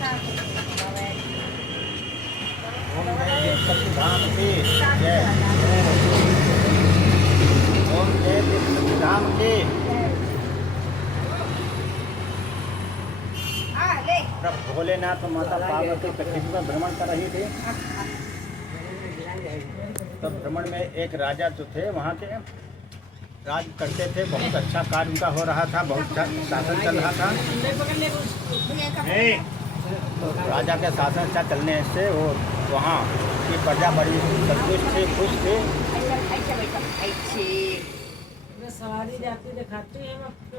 ओम जय सच्चिदानंद की जय। ओम जय सच्चिदानंद की। प्रभु भोलेनाथ माता पार्वती पृथ्वी पर भ्रमण कर रही थी। तब भ्रमण में एक राजा जो थे वहाँ के राज करते थे। बहुत अच्छा कार्य उनका हो रहा था, बहुत शासन चल रहा था। तो राजा के शासन अच्छा चलने से वो वहाँ की प्रजा बड़ी संतुष्ट थी, खुश थे।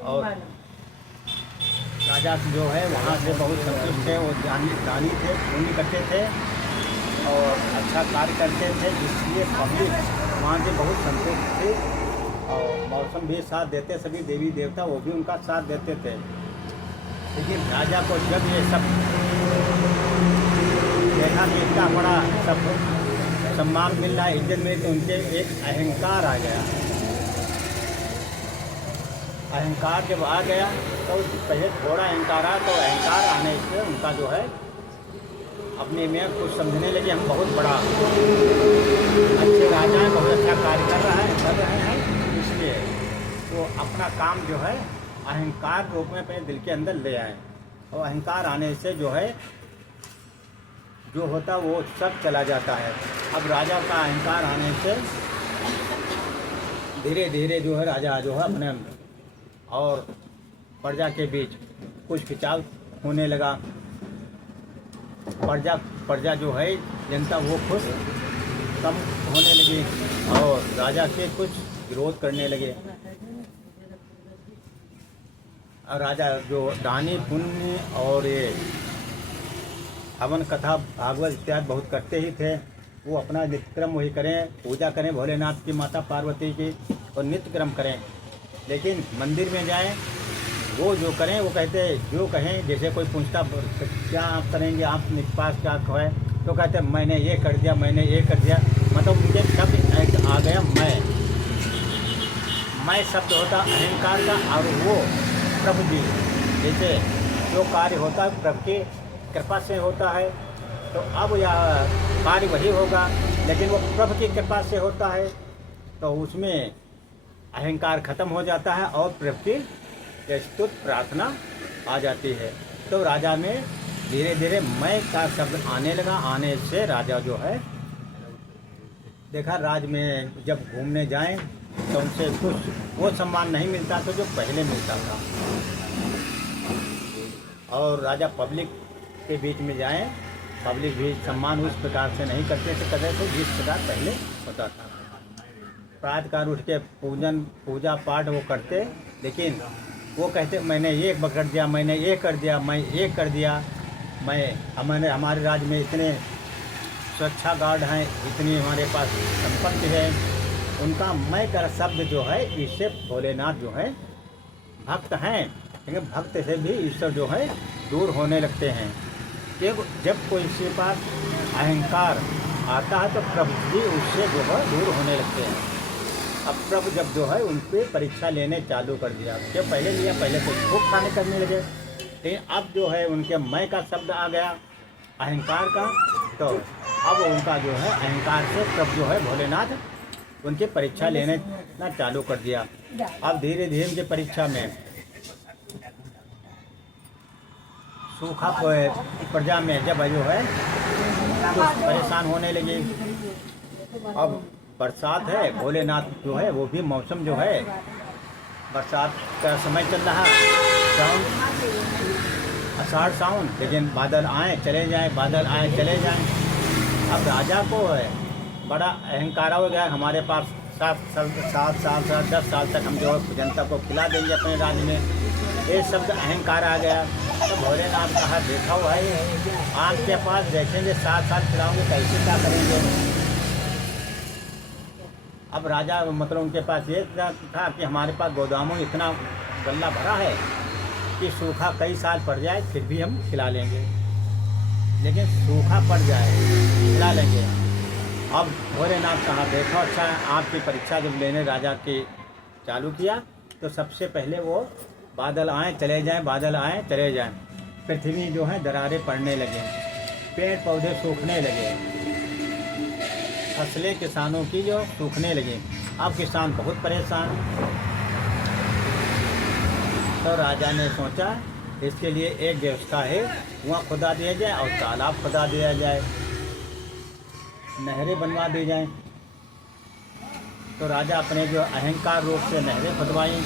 और राजा जो है वहाँ से बहुत संतुष्ट थे। वो दानी थे, पुण्य करते थे और अच्छा कार्य करते थे, इसलिए पब्लिक वहाँ से बहुत संतुष्ट थे। और मौसम भी साथ देते, सभी देवी देवता वो भी उनका साथ देते थे। लेकिन राजा को जब ये सब देखा कि इतना बड़ा सब सम्मान मिल रहा है, इज्जत में, तो उनके एक अहंकार आ गया। अहंकार जब आ गया तो पहले थोड़ा अहंकार आया, तो अहंकार आने से उनका जो है अपने में कुछ समझने लगे, हम बहुत बड़ा अच्छे राजा हैं, बहुत अच्छा कार्य कर रहे हैं। इसलिए वो अपना काम जो है अहंकार रूप में अपने दिल के अंदर ले आए। और अहंकार आने से जो है जो होता वो सब चला जाता है। अब राजा का अहंकार आने से धीरे धीरे जो है राजा जो है अपने और प्रजा के बीच कुछ खिंचाव होने लगा। प्रजा जो है जनता वो खुश कम होने लगी और राजा के कुछ विरोध करने लगे। और राजा जो दानी पुण्य और ये हवन कथा भागवत इत्यादि बहुत करते ही थे, वो अपना नित्यक्रम वही करें, पूजा करें भोलेनाथ की, माता पार्वती की, और नित्यक्रम करें। लेकिन मंदिर में जाएं, वो जो करें वो कहते जो कहें, जैसे कोई पूछता क्या आप करेंगे, आपके पास क्या है, तो कहते मैंने ये कर दिया, मैंने ये कर दिया। मतलब उनके शब्द आ गया मैं शब्द होता अहंकार का। और वो प्रभु जी जैसे जो कार्य होता है प्रभु की कृपा से होता है, तो अब यह कार्य वही होगा। लेकिन वो प्रभु की कृपा से होता है तो उसमें अहंकार खत्म हो जाता है और प्रभु की स्तुति प्रार्थना आ जाती है। तो राजा में धीरे धीरे मैं का शब्द आने लगा। आने से राजा जो है देखा, राज में जब घूमने जाएं तो उनसे कुछ वो सम्मान नहीं मिलता तो जो पहले मिलता था। और राजा पब्लिक के बीच में जाएं, पब्लिक भी सम्मान उस प्रकार से नहीं करते थे जिस प्रकार पहले होता था। प्रातःकाल उठ के पूजा पाठ वो करते, लेकिन वो कहते मैंने ये पकड़ दिया, मैंने ये कर दिया, मैं ये कर दिया, हमारे राज्य में इतने सुरक्षा गार्ड हैं, इतनी हमारे पास संपत्ति है। उनका मैं का शब्द जो है, इससे भोलेनाथ जो है भक्त हैं, लेकिन भक्त से भी ईश्वर जो है दूर होने लगते हैं। जब कोई के पास अहंकार आता है तो प्रभु जी उससे जो है दूर होने लगते हैं। अब प्रभु जब जो है उन पर परीक्षा लेने चालू कर दिया। जब पहले लिया, पहले तो खूब खाने करने लगे, लेकिन अब जो है उनके मैं का शब्द आ गया अहंकार का, तो अब उनका जो है अहंकार से प्रभु जो है भोलेनाथ उनकी परीक्षा लेने ना चालू कर दिया। अब धीरे धीरे उनकी परीक्षा में सूखा प्रजा में जब जो है तो परेशान होने लगी। अब बरसात है, भोलेनाथ जो है वो भी मौसम जो है बरसात का समय चल रहा, सावन आषाढ़ सावन, लेकिन बादल आए चले जाएं, बादल आए चले जाएं। अब राजा को है बड़ा अहंकार हो गया, हमारे पास 7 साल 10 साल तक हम जो है जनता को खिला देंगे अपने राज्य में, ये शब्द अहंकार आ गया। तो भोलेनाथ कहा देखा हुआ है आपके पास देखेंगे 7 साल खिलाओगे कैसे क्या करेंगे। अब राजा मतलब उनके पास ये था कि हमारे पास गोदामों में इतना गल्ला भरा है कि सूखा कई साल पड़ जाए फिर भी हम खिला लेंगे, लेकिन सूखा पड़ जाए खिला लेंगे। अब भोलेनाथ कहा देखो अच्छा आपकी परीक्षा जब लेने राजा के चालू किया तो सबसे पहले वो बादल आए चले जाएं, बादल आए चले जाएं। पृथ्वी जो है दरारें पड़ने लगे, पेड़ पौधे सूखने लगे, फसलें किसानों की जो सूखने लगी। अब किसान बहुत परेशान। तो राजा ने सोचा इसके लिए एक व्यवस्था है, कुआं खुदा दिया जाए और तालाब खुदा दिया जाए, नहरें बनवा दी जाएं। तो राजा अपने जो अहंकार रूप से नहरें खुदवाई,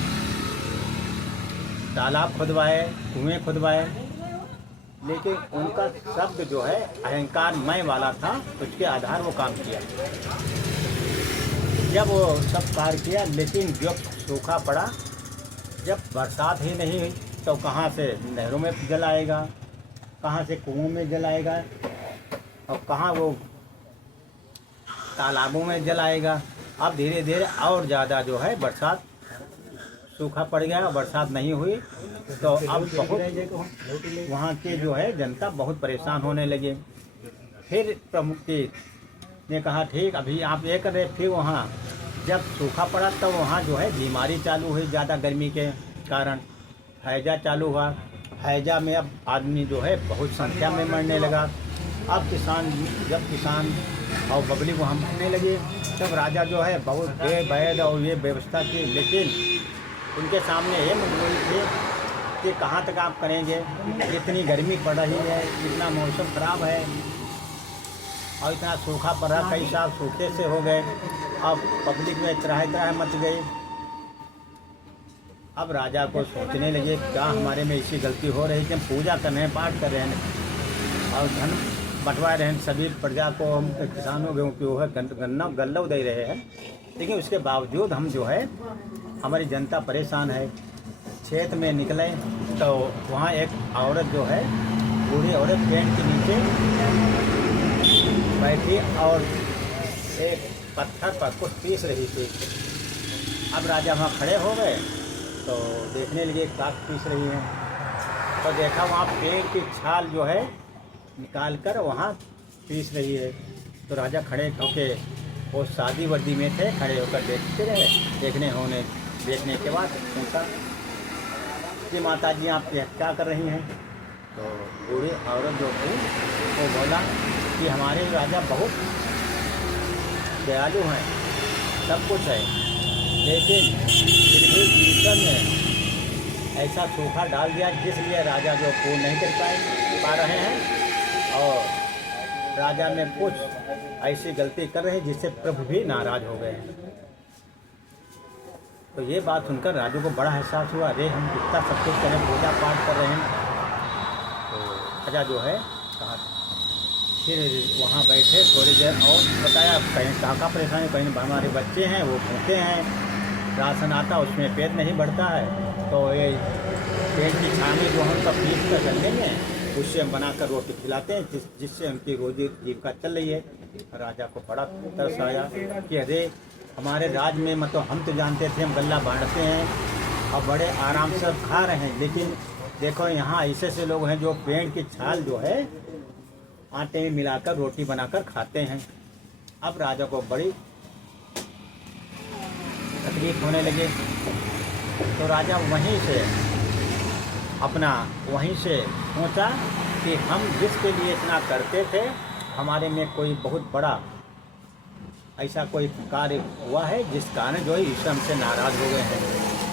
तालाब खुदवाए, कुएं खुदवाए, लेकिन उनका शब्द जो है अहंकार मय वाला था, उसके आधार वो काम किया। जब वो सब कार्य किया, लेकिन जब सूखा पड़ा, जब बरसात ही नहीं हुई, तो कहाँ से नहरों में जल आएगा, कहाँ से कुओं में जल आएगा, और कहाँ वो तालाबों में जल आएगा। अब धीरे धीरे और ज़्यादा जो है बरसात, सूखा पड़ गया, बरसात नहीं हुई, तो अब बहुत वहाँ के जो है जनता बहुत परेशान होने लगे। फिर प्रमुख जी ने कहा ठीक, अभी आप ये करें। फिर वहाँ जब सूखा पड़ा तो वहाँ जो है बीमारी चालू हुई, ज़्यादा गर्मी के कारण हैजा चालू हुआ। हैजा में अब आदमी जो है बहुत संख्या में मरने लगा। अब जब किसान और पब्लिक वहाँ मरने लगे, तब राजा जो है बहुत वैद और ये व्यवस्था की, लेकिन उनके सामने ये मजबूरी थी कि कहाँ तक आप करेंगे, इतनी गर्मी पड़ रही है, इतना मौसम ख़राब है और इतना सूखा पड़ रहा, कई साल सूखे से हो गए। अब पब्लिक में त्राह मच गई। अब राजा को सोचने लगे क्या हमारे में ऐसी गलती हो रही है कि हम पूजा कर रहे हैं, पाठ कर रहे हैं और धन बंटवा रहे हैं सभी प्रजा को, हम किसानों को है गल्लव दे रहे हैं, लेकिन उसके बावजूद हम जो है हमारी जनता परेशान है। खेत में निकले तो वहाँ एक औरत जो है, बूढ़ी औरत पेड़ के नीचे बैठी और एक पत्थर पर कुछ पीस रही थी। अब राजा वहाँ खड़े हो गए तो देखने लगे काक पीस रही हैं, तो देखा वहाँ पेड़ की छाल जो है निकाल कर वहाँ पीस रही है। तो राजा खड़े होके, वो शादी वर्दी में थे, खड़े होकर देखते रहे। देखने के बाद पूछा कि माता जी आप क्या कर रही हैं? तो बूढ़ी औरत जो थी वो बोला कि हमारे राजा बहुत दयालु हैं, सब कुछ है, लेकिन फिर भी ईश्वर ने ऐसा सूखा डाल दिया जिसलिए राजा जो पूर्ण नहीं कर पा रहे हैं और राजा में कुछ ऐसी गलती कर रहे हैं जिससे प्रभु भी नाराज हो गए हैं। तो ये बात सुनकर राजू को बड़ा एहसास हुआ, अरे हम इतना सब कुछ करें, पूजा पाठ कर रहे हैं। तो राजा जो है कहा, फिर वहाँ बैठे थोड़ी देर और बताया कहीं कहाँ परेशानी, कहीं हमारे बच्चे हैं वो भूखे हैं, राशन आता उसमें पेट नहीं बढ़ता है, तो ये पेट की छानी जो हम सब पीस कर चल लेंगे, उससे हम बनाकर रोटी खिलाते हैं जिससे उनकी रोजी जीविका चल रही है। राजा को बड़ा तरस आया कि अरे हमारे राज में मतलब हम तो जानते थे हम गल्ला बांटते हैं और बड़े आराम से खा रहे हैं, लेकिन देखो यहाँ ऐसे ऐसे लोग हैं जो पेड़ की छाल जो है आटे में मिलाकर रोटी बनाकर खाते हैं। अब राजा को बड़ी तकलीफ होने लगी, तो राजा वहीं से सोचा कि हम जिसके लिए इतना करते थे, हमारे में कोई बहुत बड़ा ऐसा कोई कार्य हुआ है जिस कारण जो है ईश्वर हमसे नाराज़ हो गए हैं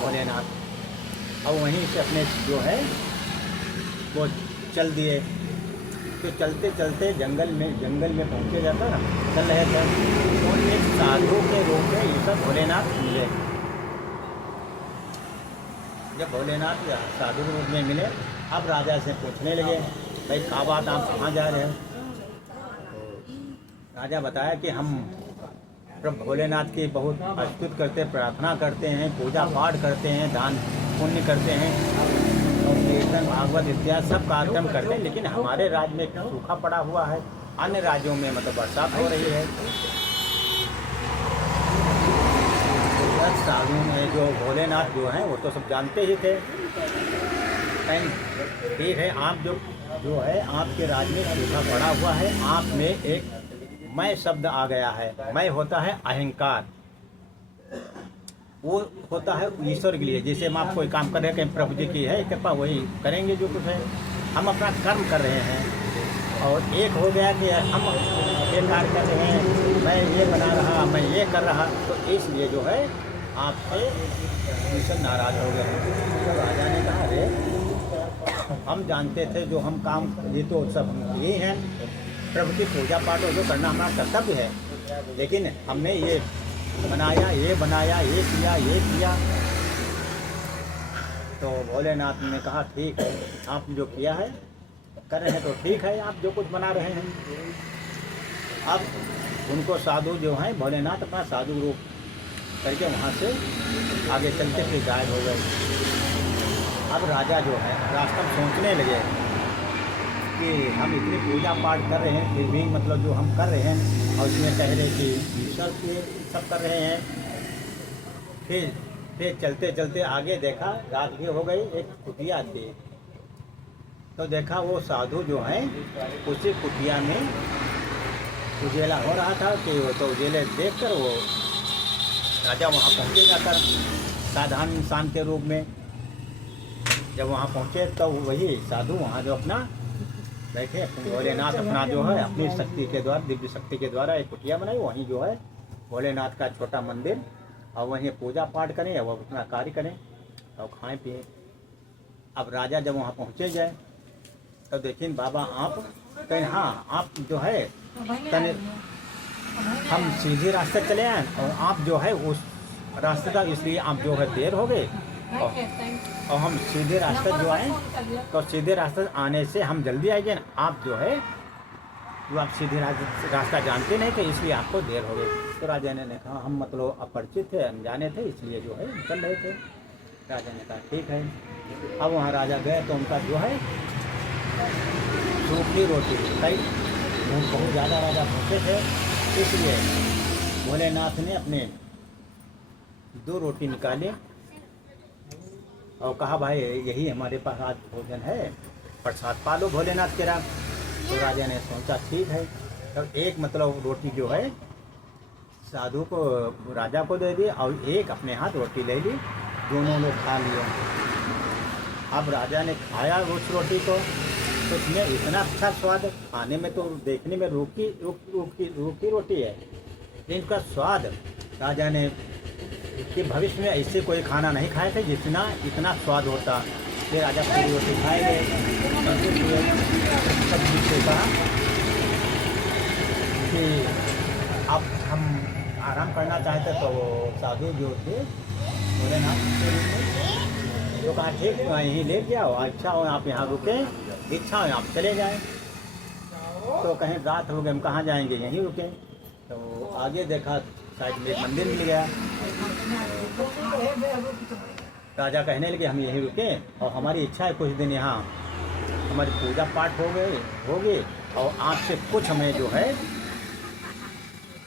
भोलेनाथ। और वहीं से अपने जो है वो चल दिए। तो चलते चलते जंगल में पहुँचे जाता ना, चल रहे थे, तो एक साधु के रूप में ईश्वर भोलेनाथ मिले। जब भोलेनाथ साधु के रूप में मिले, अब राजा से पूछने लगे भाई क्या बात, आप कहाँ जा रहे हो? तो राजा बताया कि हम प्रभु भोलेनाथ की बहुत स्तुति करते, प्रार्थना करते हैं, पूजा पाठ करते हैं, दान पुण्य करते हैं और कीर्तन भागवत इत्यादि सब कार्यक्रम करते हैं, लेकिन हमारे राज्य में सूखा पड़ा हुआ है, अन्य राज्यों में मतलब बरसात हो रही है। साधु में जो भोलेनाथ जो हैं वो तो सब जानते ही थे। ठीक है, आप जो है आपके राज्य में सूखा पड़ा हुआ है, आप में एक मैं शब्द आ गया है। मैं होता है अहंकार, वो होता है ईश्वर के लिए। जैसे हम आप कोई काम कर रहे हैं, कहीं प्रभु जी की है कृपा, वही करेंगे जो कुछ है। हम अपना कर्म कर रहे हैं और एक हो गया कि हम बेकार कर रहे हैं, मैं ये बना रहा, मैं ये कर रहा, तो इसलिए जो है आपसे मिशन नाराज हो गए हैं। तो राजा ने कहा अरे हम जानते थे जो हम काम ये तो सब हम किए हैं, प्रभु की पूजा पाठ और जो करना हमारा कर्तव्य है, लेकिन हमने ये बनाया, ये बनाया, ये किया। तो भोलेनाथ ने कहा ठीक है, आप जो किया है कर रहे हैं तो ठीक है, आप जो कुछ बना रहे हैं। अब उनको साधु जो हैं भोलेनाथ अपना साधु रूप करके वहाँ से आगे चलते फिर गायब हो गए। अब राजा जो है रास्ता में सोचने लगे कि हम इतनी पूजा पाठ कर रहे हैं फिर भी मतलब जो हम कर रहे हैं और उसमें कह रहे कि ईश्वर के सब कर रहे हैं। फिर चलते चलते आगे देखा रात भी हो गई, एक कुटिया थी, तो देखा वो साधु जो हैं उसी कुटिया में उजेला हो रहा था कि वो तो उजेले देख कर वो राजा वहाँ पहुँचे जाकर साधारण इंसान के रूप में। जब वहाँ पहुँचे तो वही साधु वहाँ जो अपना बैठे भोलेनाथ अपना जो है अपनी शक्ति के द्वारा, दिव्य शक्ति के द्वारा एक कुटिया बनाई, वहीं जो है भोलेनाथ का छोटा मंदिर, और वहीं पूजा पाठ करें और अपना कार्य करें और खाएं पिए। अब राजा जब वहाँ पहुँचे जाए तो देखिए बाबा आप कहें हाँ आप जो है तने हम सीधे रास्ते चले आए और आप जो है उस रास्ते का, इसलिए आप जो है देर हो गए और हम सीधे रास्ते जो आए तो सीधे रास्ते आने से हम जल्दी आएंगे, आप जो है जो आप सीधे रास्ता जानते नहीं थे इसलिए आपको देर हो गई। तो राजा ने कहा हम मतलब अपरिचित थे, अनजाने थे, इसलिए जो है निकल रहे थे। राजा ने कहा ठीक है। अब वहाँ राजा गए तो उनका जो है सूखी रोटी कई बहुत ज़्यादा राजा भूखे थे, इसलिए भोलेनाथ ने अपने 2 रोटी निकाले और कहा भाई यही हमारे पास आज भोजन है, प्रसाद पालो भोलेनाथ के राम। तो राजा ने सोचा ठीक है, तो एक मतलब रोटी जो है साधु को राजा को दे दी और एक अपने हाथ रोटी ले ली, दोनों लोग खा लिए। अब राजा ने खाया उस रोटी को तो उसमें इतना अच्छा स्वाद, खाने में तो देखने में रूखी रोटी है, इनका स्वाद राजा ने कि भविष्य में ऐसे कोई खाना नहीं खाए थे जितना इतना स्वाद होता। फिर राजा पूरी रोटी खाएंगे से कहा कि अब हम आराम करना चाहते तो वो साधु जो थे भोलेनाथ तो कहा ठीक यहीं ले जाओ, अच्छा हो आप यहाँ रुके, इच्छा हो आप चले जाएं। तो कहीं रात हो गए, हम कहाँ जाएंगे, यहीं रुके। तो आगे देखा साइड में एक मंदिर मिल गया, राजा कहने लगे हम यहीं रुके और हमारी इच्छा है कुछ दिन यहाँ हमारी पूजा पाठ होगी और आपसे कुछ हमें जो है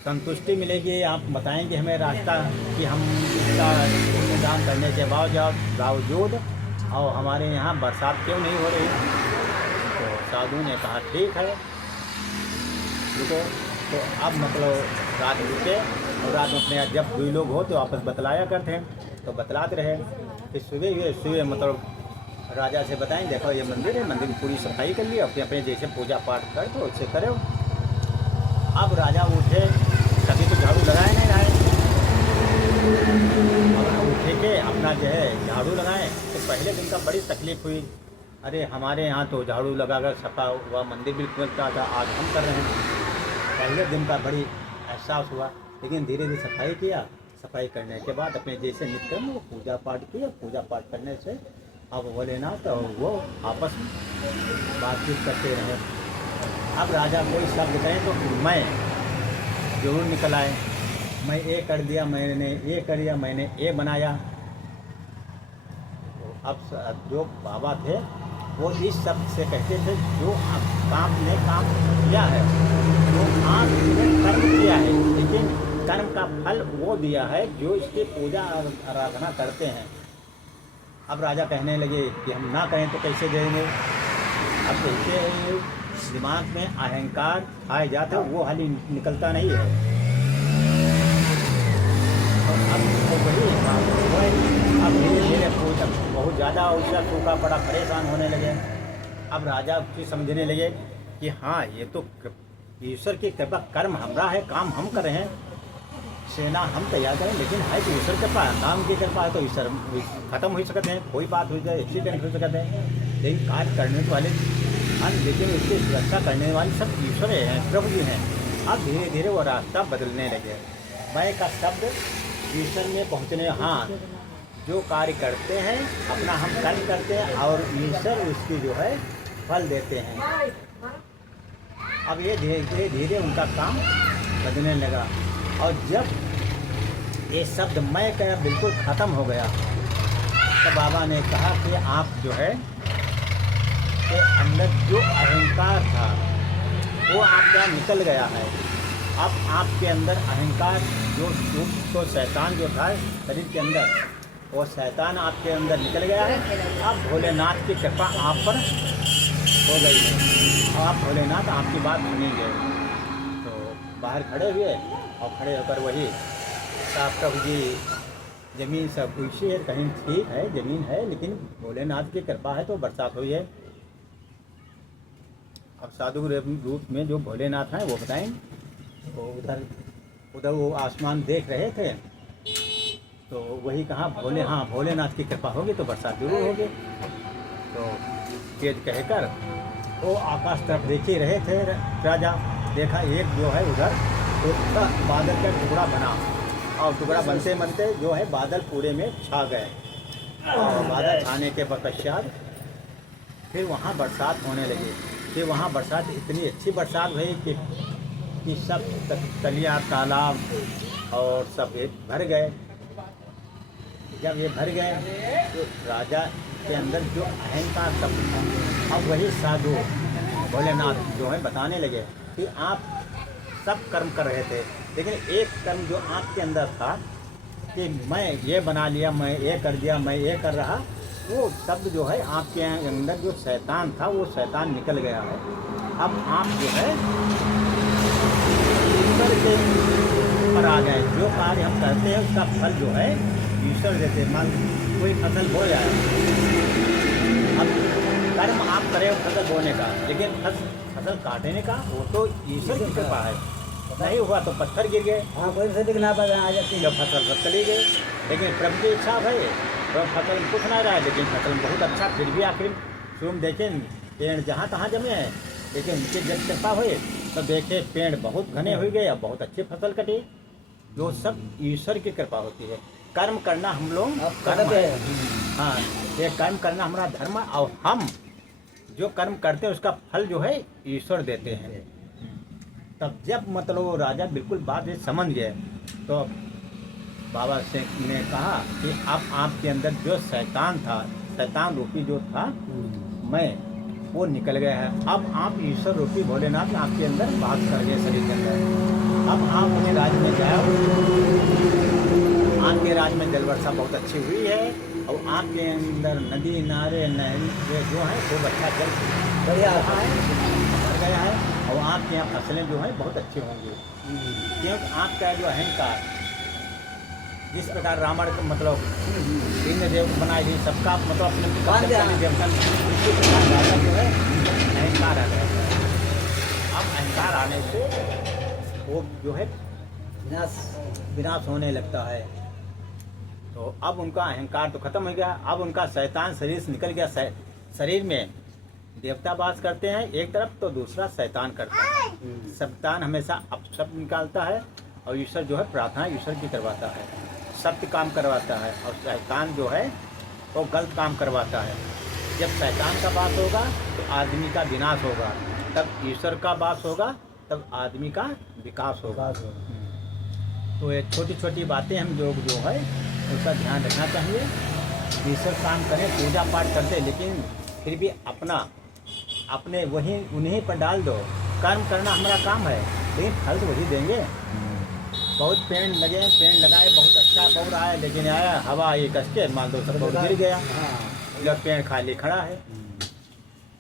संतुष्टि मिलेगी, आप बताएंगे हमें रास्ता कि हम इसका इंतजाम करने के बावजूद और हमारे यहाँ बरसात क्यों नहीं हो रही। तो साधु ने कहा ठीक है रुको। तो अब मतलब रात रुके और रात में अपने जब 2 लोग हो तो आपस बतलाया करते हैं, तो बतलाते रहे। फिर सुबह मतलब राजा से बताएं देखो ये मंदिर है, मंदिर की पूरी सफाई कर ली, अपने अपने जैसे पूजा पाठ कर तो उससे करो। अब राजा उठे, कभी तो झाड़ू लगाए नहीं रहे, और उठे के अपना जो है झाड़ू लगाए। तो पहले दिन का बड़ी तकलीफ हुई, अरे हमारे यहाँ तो झाड़ू लगाकर सफा हुआ मंदिर बिल्कुल था, आज हम कर रहे हैं। पहले दिन का बड़ी एहसास हुआ, लेकिन धीरे धीरे सफाई किया, सफाई करने के बाद अपने जैसे नित्य वो पूजा पाठ किया। पूजा पाठ करने से अब भोलेनाथ और वो आपस में बातचीत करते रहे। अब राजा कोई शब्द कहे तो मैं जरूर निकल आए, मैं ये कर दिया, मैंने ये कर दिया, मैंने ये बनाया। तो अब जो बाबा थे वो इस शब्द से कहते थे जो आपने काम किया है, जो आपने कर्म किया है, लेकिन कर्म का फल वो दिया है जो इसकी पूजा आराधना करते हैं। अब राजा कहने लगे कि हम ना करें तो कैसे देंगे। अब देखिए दिमाग में अहंकार आए जाते वो हाली निकलता नहीं है। अब तो वही अब धीरे धीरे बहुत ज़्यादा उसका सूखा पड़ा, परेशान होने लगे। अब राजा भी समझने लगे कि हाँ, ये तो ईश्वर की कृपा, कर्म हमारा है, काम हम कर रहे हैं, सेना हम तैयार करें, लेकिन है तो ईश्वर कृपा, काम की कृपा है तो ईश्वर खत्म हो सकते हैं, कोई बात हो जाए, एक्सीडेंट हो सकते हैं, लेकिन कार्य करने वाले लेकिन उसकी सुरक्षा करने वाले सब ईश्वर हैं, प्रभु जी हैं। अब धीरे धीरे वो रास्ता बदलने लगे। मैं का शब्द ईश्वर में पहुँचने, हाँ, जो कार्य करते हैं अपना हम कर्म करते हैं और ईश्वर उसकी जो है फल देते हैं। अब ये धीरे धीरे उनका काम बदलने लगा। और जब ये शब्द मैं का बिल्कुल ख़त्म हो गया तो बाबा ने कहा कि आप जो है के अंदर जो अहंकार था वो आपका निकल गया है। अब आपके अंदर अहंकार जो तो शैतान जो था शरीर के अंदर, वो शैतान आपके अंदर निकल गया है। अब भोलेनाथ की कृपा आप पर हो गई है। आप भोलेनाथ आपकी बात सुनेंगे। तो बाहर खड़े हुए और खड़े होकर वही साहब प्रभु जी, ज़मीन सब ऊँची है, कहीं ठीक है ज़मीन है, लेकिन भोलेनाथ की कृपा है तो बरसात हुई है। अब साधु रूप में जो भोलेनाथ हैं वो बताएं। वो उधर वो आसमान देख रहे थे तो वही कहा भोलेनाथ की कृपा होगी तो बरसात जरूर होगी। तो तेज कहकर वो आकाश तरफ देख ही रहे थे राजा। देखा एक जो है उधर उसका बादल का टुकड़ा बना और टुकड़ा बनते बनते जो है बादल पूरे में छा गए। और बादल छाने के पश्चात फिर वहाँ बरसात होने लगी। फिर वहाँ बरसात इतनी अच्छी बरसात हुई कि सब तलिया तालाब और सब भर गए। जब ये भर गए तो राजा के अंदर जो अहंकार सब था, अब वही साधु भोलेनाथ जो है बताने लगे कि आप सब कर्म कर रहे थे, लेकिन एक कर्म जो आपके अंदर था कि मैं ये बना लिया, मैं ये कर दिया, मैं ये कर रहा, वो शब्द जो है आपके अंदर जो शैतान था वो शैतान निकल गया है। अब आप जो है ईश्वर के पर आ गए। जो कार्य हम करते हैं उसका फल जो है ईश्वर देते। मान कोई फसल बो जाए, अब कर्म आप करें फसल बोने का, लेकिन फसल काटने का वो तो ईश्वर की कृपा है। नहीं हुआ तो पत्थर गिर गए, हाँ कोई से दिखना पड़ा आ जाती जब फसल सब चली गई। लेकिन प्रभु की इच्छा है तो फसल कुछ नहीं रहा है, लेकिन फसल बहुत अच्छा। फिर भी आखिर तुम देखें पेड़ जहाँ तहाँ जमे हैं, लेकिन उनकी जब कृपा हुई तो देखे पेड़ बहुत घने हो गए और बहुत अच्छी फसल कटी। जो सब ईश्वर की कृपा होती है। कर्म करना हम लोग कर्म है, हाँ, ये कर्म करना हमारा धर्म है। और हम जो कर्म करते हैं उसका फल जो है ईश्वर देते हैं। तब जब मतलब वो राजा बिल्कुल बात ये समझ गए तो बाबा से ने कहा कि अब आपके अंदर जो शैतान था, शैतान रूपी जो था मैं, वो निकल गया है। अब आप ईश्वर रूपी भोलेनाथ आपके अंदर बात कर गए शरीर के अंदर। अब आप अपने राज्य में जाओ, आपके राज्य में जल वर्षा बहुत अच्छी हुई है और आपके अंदर नदी नारे नहर जो है खूब अच्छा जल बढ़िया है, भर गया है। और आपके यहाँ फसलें जो हैं बहुत अच्छी होंगी, क्योंकि आपका जो अहंकार जिस प्रकार रावण मतलब इंद्र देव को बनाई गई, सबका मतलब अपने देवता जो है अहंकार आ गया। अब अहंकार आने से वो जो है विनाश होने लगता है। तो अब उनका अहंकार तो खत्म हो गया। अब उनका शैतान शरीर से निकल गया। शरीर में देवता वास करते हैं एक तरफ, तो दूसरा शैतान करता है। शैतान हमेशा अपशब्द निकालता है और ईश्वर जो है प्रार्थना ईश्वर की करवाता है, सत्य काम करवाता है। और शैतान जो है वो गलत काम करवाता है। जब शैतान का वास होगा तो आदमी का विनाश होगा, तब ईश्वर का वास होगा तब आदमी का विकास होगा। तो ये छोटी छोटी बातें हम लोग जो है उसका ध्यान रखना चाहिए। ईश्वर काम करें, पूजा पाठ करते, लेकिन फिर भी अपने वहीं उन्हीं पर डाल दो। कर्म करना हमारा काम है, लेकिन फल तो वही देंगे। बहुत पेड़ लगे, पेड़ लगाए, बहुत अच्छा बहु रहा है, लेकिन आया हवा ये कस के मान दो सब गिर गया। जब पेड़ खाली खड़ा है,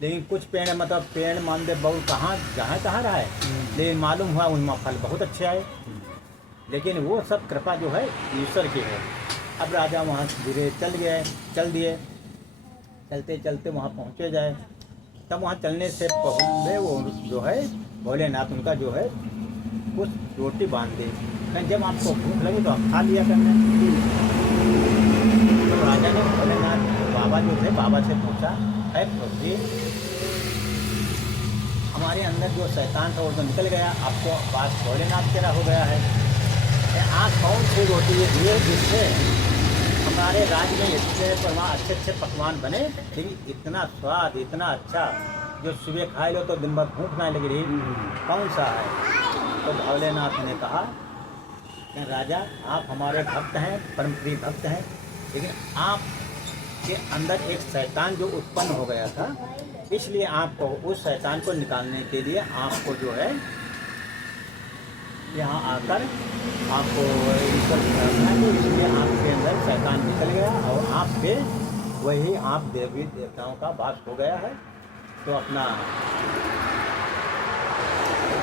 लेकिन कुछ पेड़ मतलब पेड़ मान दे बहु कहाँ जहाँ तहाँ रहा है, लेकिन मालूम हुआ उनमें फल बहुत अच्छे आए। लेकिन वो सब कृपा जो है ईश्वर की है। अब राजा वहाँ धीरे चल दिए। चलते चलते वहाँ पहुँचे जाए तब वहाँ चलने से पहले वो जो है भोलेनाथ उनका जो है कुछ रोटी बांध दे, कहीं जब आपको भूख लगे तो आप खा लिया करना। तो राजा ने भोलेनाथ बाबा जो थे बाबा से पूछा, है प्रभु जी हमारे अंदर जो शैतान था वो तो निकल गया, आपको बात भोलेनाथ तेरा हो गया है, आप कौन सी रोटी ये दिए जिससे हमारे राज्य में इतने अच्छे अच्छे पकवान बने, लेकिन इतना स्वाद इतना अच्छा जो सुबह खा लो तो दिन भर भूख ना लग रही, कौन सा है? तो भोलेनाथ ने कहा कि राजा आप हमारे भक्त हैं, परम प्रिय भक्त हैं, लेकिन आप के अंदर एक शैतान जो उत्पन्न हो गया था, इसलिए आपको उस शैतान को निकालने के लिए आपको जो है यहाँ आकर आपको ईश्वर की प्रार्थना की, इसलिए आपके अंदर शैतान निकल गया और आप पे वही आप देवी देवताओं का वास हो गया है। तो अपना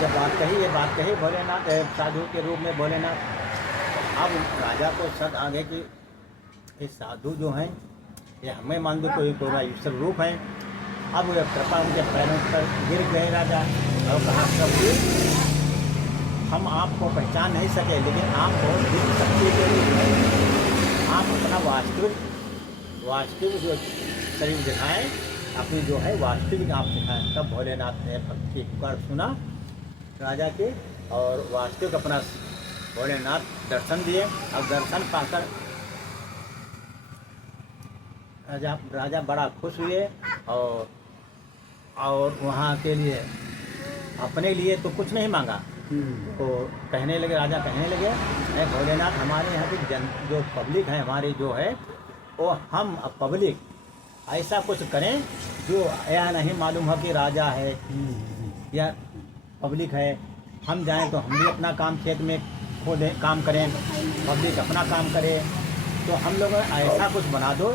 जब ये बात कही भोलेनाथ साधु के रूप में भोलेनाथ, अब राजा को शक आ गए कि ये साधु जो हैं ये हमें मान दो कोई ईश्वर रूप है। अब वो कृपा उनके पैरों पर गिर गए राजा और कहा प्रभु हम आपको पहचान नहीं सके, लेकिन आप बहुत दिव्य शक्ति के रूप में आप अपना वास्तविक जो शरीर दिखाएं, अपनी जो है वास्तविक आप दिखाएं। तब भोलेनाथ ने भक्ति पुकार सुना राजा के और वास्तविक अपना भोलेनाथ दर्शन दिए। अब दर्शन पाकर राजा बड़ा खुश हुए और वहाँ के लिए अपने लिए तो कुछ नहीं मांगा, तो कहने लगे राजा कहने लगे अरे भोलेनाथ हमारे यहाँ की जो पब्लिक है हमारी जो है वो हम पब्लिक ऐसा कुछ करें जो यह नहीं मालूम हो कि राजा है या पब्लिक है, हम जाएं तो हम भी अपना काम खेत में खोदें काम करें, पब्लिक अपना काम करे, तो हम लोग ऐसा कुछ बना दो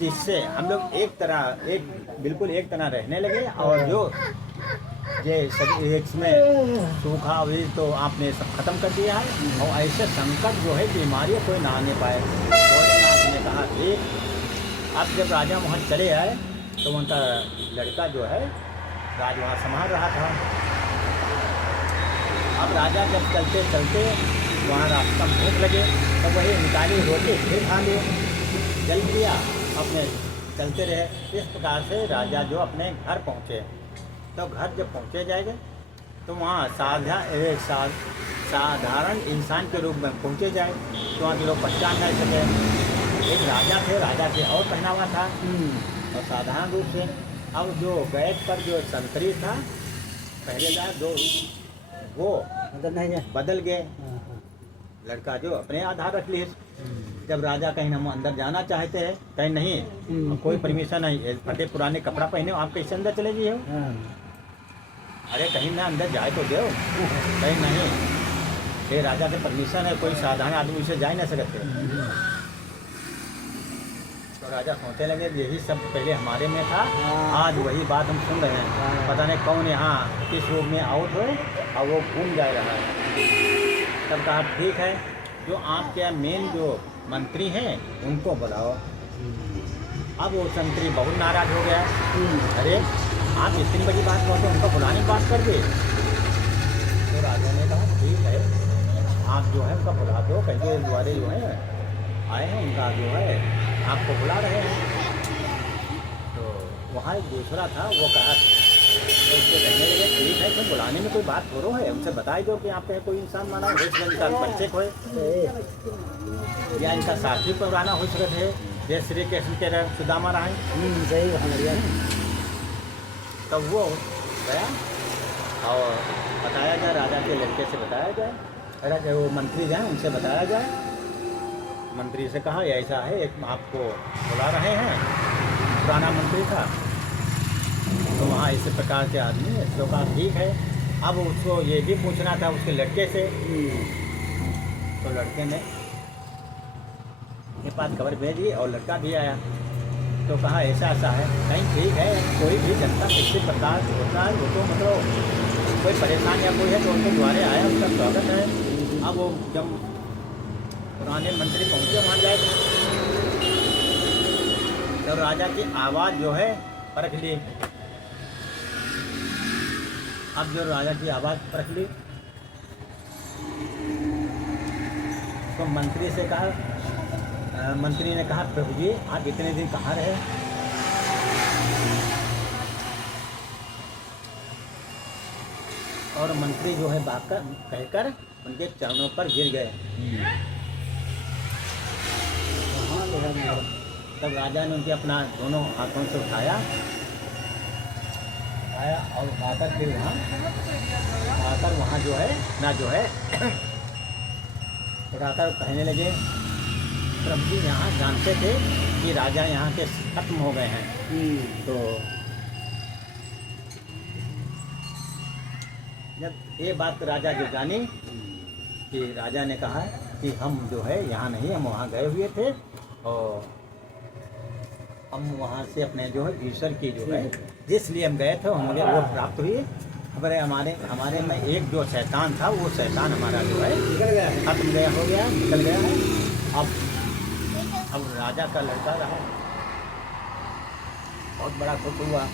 जिससे हम लोग बिल्कुल एक तरह रहने लगे और जो ये सभी इसमें सूखा हुई तो आपने सब खत्म कर दिया है और ऐसे संकट जो है बीमारियों कोई ना आने पाए। भोलेनाथ ने कहा ठीक। अब जब राजा वहाँ चले आए तो उनका लड़का जो है राज वहाँ संभाल रहा था। अब राजा जब चलते चलते वहाँ रास्ता में भूख लगे तो वही निकाली रोटी फिर खा लिए, जल दिया, अपने चलते रहे। इस प्रकार से राजा जो अपने घर पहुँचे, तो घर जब पहुँचे जाएंगे तो वहाँ साधारण इंसान के रूप में पहुँचे जाए तो वहाँ के लोग पहचान नहीं सके। एक राजा थे, राजा के और पहनावा था और साधारण रूप से। अब जो बैठ पर जो संतरी था पहले जा दो वो बदल गए, लड़का जो अपने आधार रख लिए। जब राजा कहीं हम अंदर जाना चाहते हैं कहीं नहीं, कोई परमिशन नहीं, फटे पुराने कपड़ा पहने आप कैसे अंदर चले गए हो? अरे कहीं ना अंदर जाए तो दो, कहीं नहीं, ये राजा से परमिशन है, कोई साधारण आदमी से जा ही नहीं सकते। तो राजा सोचने लगे यही सब पहले हमारे में था, आज वही बात हम सुन रहे हैं, पता नहीं कौन यहाँ किस रूप में आउट हुए और वो घूम जा रहा है। तब कहा ठीक है, जो आपके मेन जो मंत्री हैं उनको बुलाओ। अब वो मंत्री बहुत नाराज हो गया, अरे आप इतनी बड़ी बात कहते उनको बुलाने की बात कर दे। तो राजा ने कहा ठीक है, आप जो है उनका बुला दो, कहीं द्वारे जो है आए हैं उनका जो है आपको बुला रहे हैं। तो वहाँ एक दूसरा था, वो कहा तो उसके कहने लगे ठीक है, तो बुलाने में कोई बात हो रहा है, हमसे बताई दो कि आपके कोई इंसान माना इनका परिचय हो या इनका साथी पुराना हो सकते है, जैसे श्री कृष्ण के सुदामा रहा है। तो वो गया और बताया जाए, राजा के लड़के से बताया जाए, राजा वो मंत्री जाए उनसे बताया जाए। मंत्री से कहा ऐसा है, एक आपको बुला रहे हैं, पुराना मंत्री था, तो वहाँ इस प्रकार के आदमी, तो कहा ठीक है। अब उसको ये भी पूछना था उसके लड़के से, तो लड़के ने के पास खबर भेजी और लड़का भी आया, तो कहा ऐसा ऐसा है। नहीं ठीक है, कोई भी जनता किसी प्रकार से होता है, वो तो मतलब कोई परेशान या कोई है तो उनके द्वारे आया, उनका स्वागत है। अब वो जब पुराने मंत्री पहुँचे वहाँ जाए तो राजा की आवाज़ जो है परख ली, अब जो राजा की आवाज़ परख ली तो मंत्री से कहा, मंत्री ने कहा प्रभु जी आप इतने दिन कहाँ रहे? और मंत्री जो है भागकर कहकर उनके चरणों पर गिर गए। हाँ तो है। तब राजा ने उनके अपना दोनों हाथों से उठाया और उठाकर फिर वहाँ जो है उठाकर कहने लगे प्रभु जी यहाँ जानते थे कि राजा यहाँ के खत्म हो गए हैं। तो जब ये बात राजा जो जानी कि राजा ने कहा कि हम जो है यहाँ नहीं, हम वहाँ गए हुए थे और हम वहाँ से अपने जो है ईश्वर की जो है जिस लिए हम गए थे हमें वो प्राप्त हुई। हमारे में एक जो शैतान था वो शैतान हमारा जो है निकल गया है। खत्म गया हो गया, निकल गया है। अब राजा का लड़का रहा, बहुत बड़ा खुश हुआ।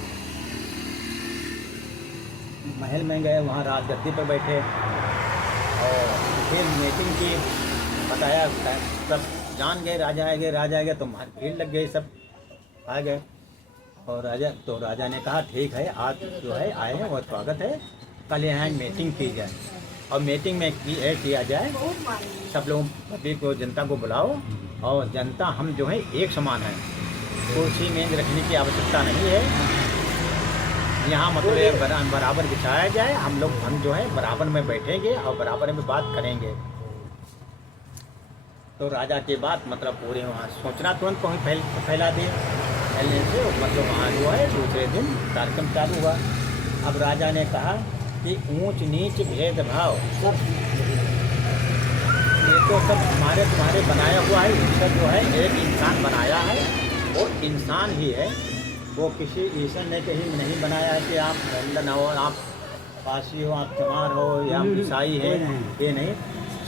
महल में गए, वहाँ राजगद्दी पर बैठे और फिर मीटिंग की, बताया सब जान गए राजा आएंगे तो भीड़ लग गई, सब आ गए। और राजा ने कहा ठीक है आज जो है आए हैं और स्वागत है, कल यहाँ मीटिंग की जाए और मीटिंग में किया जाए सब लोग पब्लिक को, जनता को बुलाओ और जनता हम जो है एक समान है, कुर्सी मेज रखने की आवश्यकता नहीं है। यहाँ मतलब बराबर बिछाया जाए, हम जो है बराबर में बैठेंगे और बराबर में बात करेंगे। तो राजा के बाद मतलब पूरे वहाँ सूचना तुरंत फैला दी, फैलने से मतलब वहाँ जो है दूसरे दिन कार्यक्रम चालू हुआ। अब राजा ने कहा कि ऊंच नीच भेदभाव ये तो सब तुम्हारे बनाया हुआ है। ईश्वर जो है एक इंसान बनाया है, वो इंसान ही है, वो किसी ईश्वर ने कहीं नहीं बनाया है कि आप ब्राह्मण हो, आप पासी हो, आप चमार हो या ईसाई है, ये नहीं,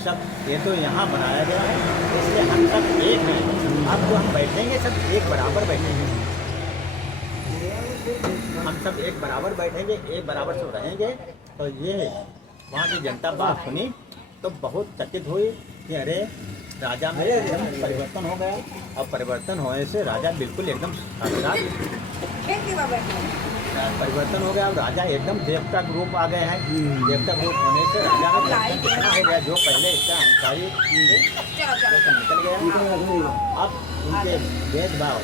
सब ये तो यहाँ बनाया गया है। इसलिए हम सब एक हैं। अब जो हम बैठेंगे सब एक बराबर बैठेंगे, हम सब एक बराबर बैठेंगे, एक बराबर सब रहेंगे। तो ये वहाँ की जनता बात सुनी तो बहुत चकित हुई कि अरे राजा में एकदम परिवर्तन हो गया। और परिवर्तन होने से राजा बिल्कुल एकदम परिवर्तन हो गया। अब राजा एकदम देवता के रूप आ गए हैं। देवता के रूप होने से राजा का दर्शन कितना हो गया, जो पहले इसका अहंकारी निकल गया। अब उनके भेदभाव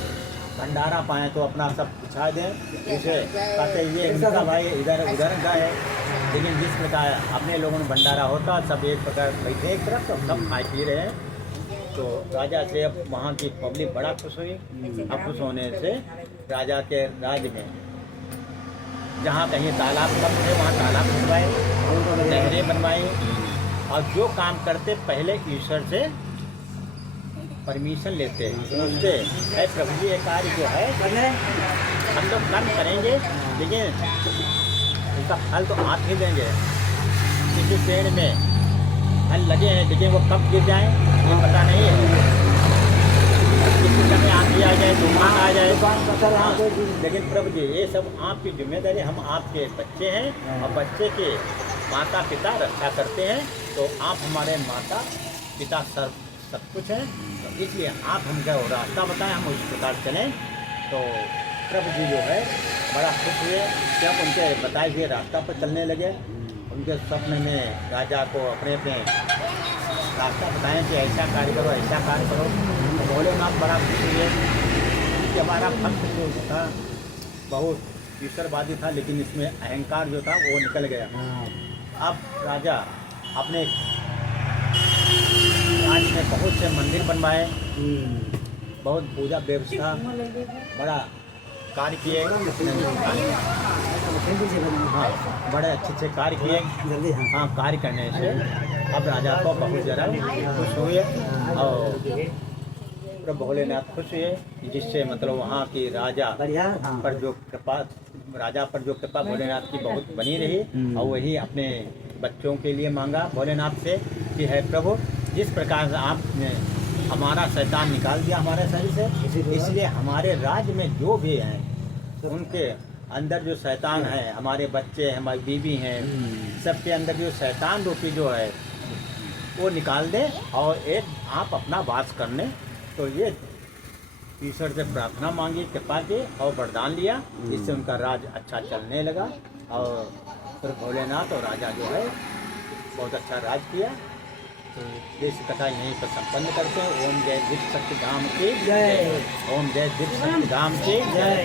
भंडारा पाए तो अपना सब बिछा दें, इसे कहते ये इनका भाई इधर उधर का है। लेकिन जिस प्रकार अपने लोगों में भंडारा होता सब एक प्रकार बैठे एक तरफ, तो सब खाए पी रहे हैं। तो राजा से अब वहाँ की पब्लिक बड़ा खुश हुई। अब खुश होने से राजा के राज्य में जहाँ कहीं तालाब कम थे वहाँ तालाब बनवाए, नहरें बनवाई और जो काम करते पहले ईश्वर से परमिशन लेते हैं, सोचते है प्रभु जी ये कार्य जो है हम लोग कर्म करेंगे लेकिन उसका फल तो आप ही देंगे। किसी पेड़ में फल लगे हैं लेकिन वो कब गिर जाए ये पता नहीं है, किसी समय आंधी आ जाए, तूफान आ जाए। लेकिन प्रभु जी ये सब आपकी जिम्मेदारी, हम आपके बच्चे हैं और बच्चे के माता पिता रक्षा करते हैं, तो आप हमारे माता पिता सब कुछ हैं। तो इसलिए आप हमको रास्ता बताएं, हम उस प्रकार चलें। तो प्रभु जी जो है बड़ा खुश हुए जब उनके बताए हुए रास्ता पर चलने लगे। उनके स्वप्न में राजा को अपने रास्ता बताएं कि ऐसा कार्य करो, ऐसा कार्य करो। तो भोलेनाथ बड़ा खुश हुए कि हमारा भक्त जो था बहुत ईश्वरवादी था, लेकिन इसमें अहंकार जो था वो निकल गया। अब राजा अपने राज्य में बहुत से मंदिर बनवाए, बहुत पूजा व्यवस्था बड़ा कार्य किए। हाँ बड़े अच्छे कार्य किए। हाँ कार्य करने से अब राजा को बहुत ज़्यादा खुश हुए और भोलेनाथ खुश हुए, जिससे मतलब वहाँ की राजा पर जो कृपा भोलेनाथ की बहुत बनी रही। और वही अपने बच्चों के लिए मांगा भोलेनाथ से कि है प्रभु जिस प्रकार से आपने हमारा शैतान निकाल दिया हमारे शरीर से, इसलिए हमारे राज्य में जो भी हैं उनके अंदर जो शैतान है, हमारे बच्चे हैं, हमारी बीवी हैं, सबके अंदर जो शैतान रूपी जो है वो निकाल दे और एक आप अपना वास करने। तो ये ईश्वर से प्रार्थना मांगी, कृपा की और वरदान लिया। इससे उनका राज अच्छा चलने लगा और फिर भोलेनाथ और राजा जो है बहुत अच्छा राज किया। तो इस कथा यहीं पर संपन्न करते हैं। ओम जय दिव्य सत्यधाम की जय। ओम जय दिव्य सत्यधाम की जय।